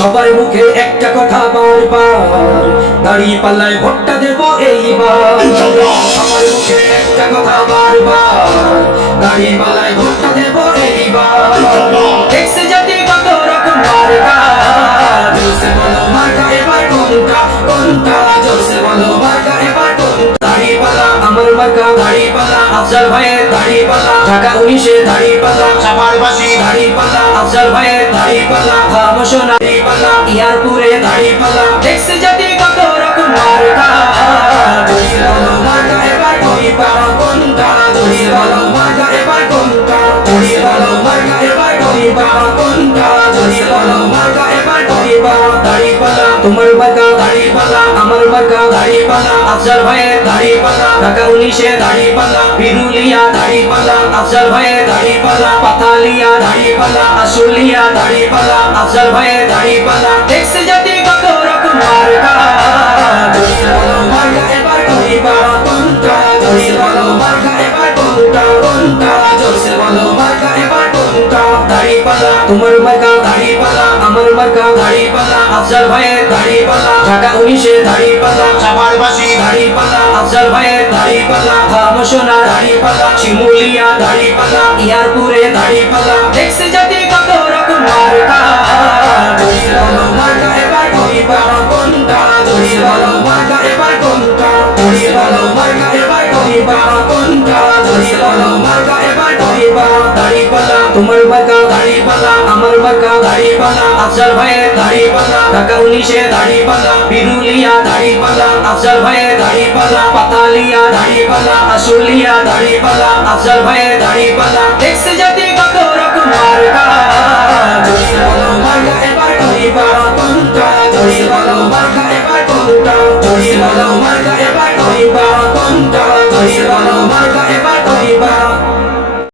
সবার মুখে একটা কথা বারবার, দাঁড়িপাল্লায় ভোটটা দেব এইবার। সবার মুখে একটা কথা বারবার, দাঁড়িপাল্লায় ভোটটা দেব এইবার। দেখছে জাতি কত রকম মার্কা, জোরসে বলো মার্কা এবার কোনটা কোনটা, জোরসে বলো মার্কা এবার কোনটা। দাঁড়িপাল্লা আমার মার্কা, দাঁড়িপাল্লা আফজাল ভাইয়ের দাঁড়িপাল্লা, ঢাকা 19-এ দাঁড়িপাল্লা, চাপারবাসী দাঁড়িপাল্লা আফজাল ভাইয়ের দাঁড়িপাল্লা, খামোশনা দাঁড়িপাল্লা, ইয়ারপুরে দাঁড়িপাল্লা। দেখছে জাতি কত রকম মার্কা, জোরসে বলো মার্কা এবার দাঁড়িপাল্লা কোনটা, জোরসে বলো মার্কা এবার কোনটা, জোরসে বলো মার্কা এবার দাঁড়িপাল্লা কোনটা, জোরসে বলো মার্কা এবার দাঁড়িপাল্লা। দাঁড়িপাল্লা তোমার মার্কা দাঁড়িপাল্লা, আমার মার্কা দাঁড়িপাল্লা, আফজাল ভাইয়ের দাঁড়িপাল্লা, ঢাকা 19-এ দাঁড়িপাল্লা, বিরুলিয়া দাঁড়িপাল্লা, আফজাল ভাইয়ের দাঁড়িপাল্লা, পাথালিয়া দাঁড়িপাল্লা, আশুলিয়া দাঁড়িপাল্লা, আফজাল ভাইয়ের দাঁড়িপাল্লা। দেখছে জাতি কত রকম মার্কা, জোরসে বলো মার্কা এবার দাঁড়িপাল্লা কোনটা, জোরসে বলো মার্কা এবার কোনটা কোনটা, জোরসে বলো মার্কা এবার কোনটা। দাঁড়িপাল্লা তোমার মার্কা দাঁড়িপাল্লা, আমার মার্কা দাঁড়িপাল্লা, আফজাল ভাইয়ের দাঁড়িপাল্লা, ঢাকা 19-এ দাঁড়িপাল্লা, চাপারবাসী দাঁড়িপাল্লা, আফজাল ভাইয়ের দাঁড়িপাল্লা, খামোশনা দাঁড়িপাল্লা, শিমুলিয়া দাঁড়িপাল্লা, ইয়ারপুরে দাঁড়িপাল্লা। দেখছে জাতি কত রকম মার্কা, জোরসে বলো মার্কা এবার দাঁড়িপাল্লা কোনটা, জোরসে বলো মার্কা এবার কোনটা, জোরসে বলো মার্কা এবার দাঁড়িপাল্লা কোনটা, জোরসে বলো মার্কা এবার দাঁড়িপাল্লা। দাঁড়িপাল্লা তোমার মার্কা দাঁড়িপাল্লা, আমার মার্কা দাঁড়িপাল্লা, আফজাল ভাইয়ের দাঁড়িপাল্লা, ঢাকা 19-এ দাঁড়িপাল্লা, বিরুলিয়া দাঁড়িপাল্লা, আফজাল ভাইয়ের দাঁড়িপাল্লা, পাথালিয়া দাঁড়িপাল্লা, আশুলিয়া দাঁড়িপাল্লা, আফজাল ভাইয়ের দাঁড়িপাল্লা। দেখছে জাতি কত রকম মার্কা, জোরসে বলো মার্কা এবার দাঁড়িপাল্লা কোনটা, জোরসে বলো মার্কা এবার কোনটা,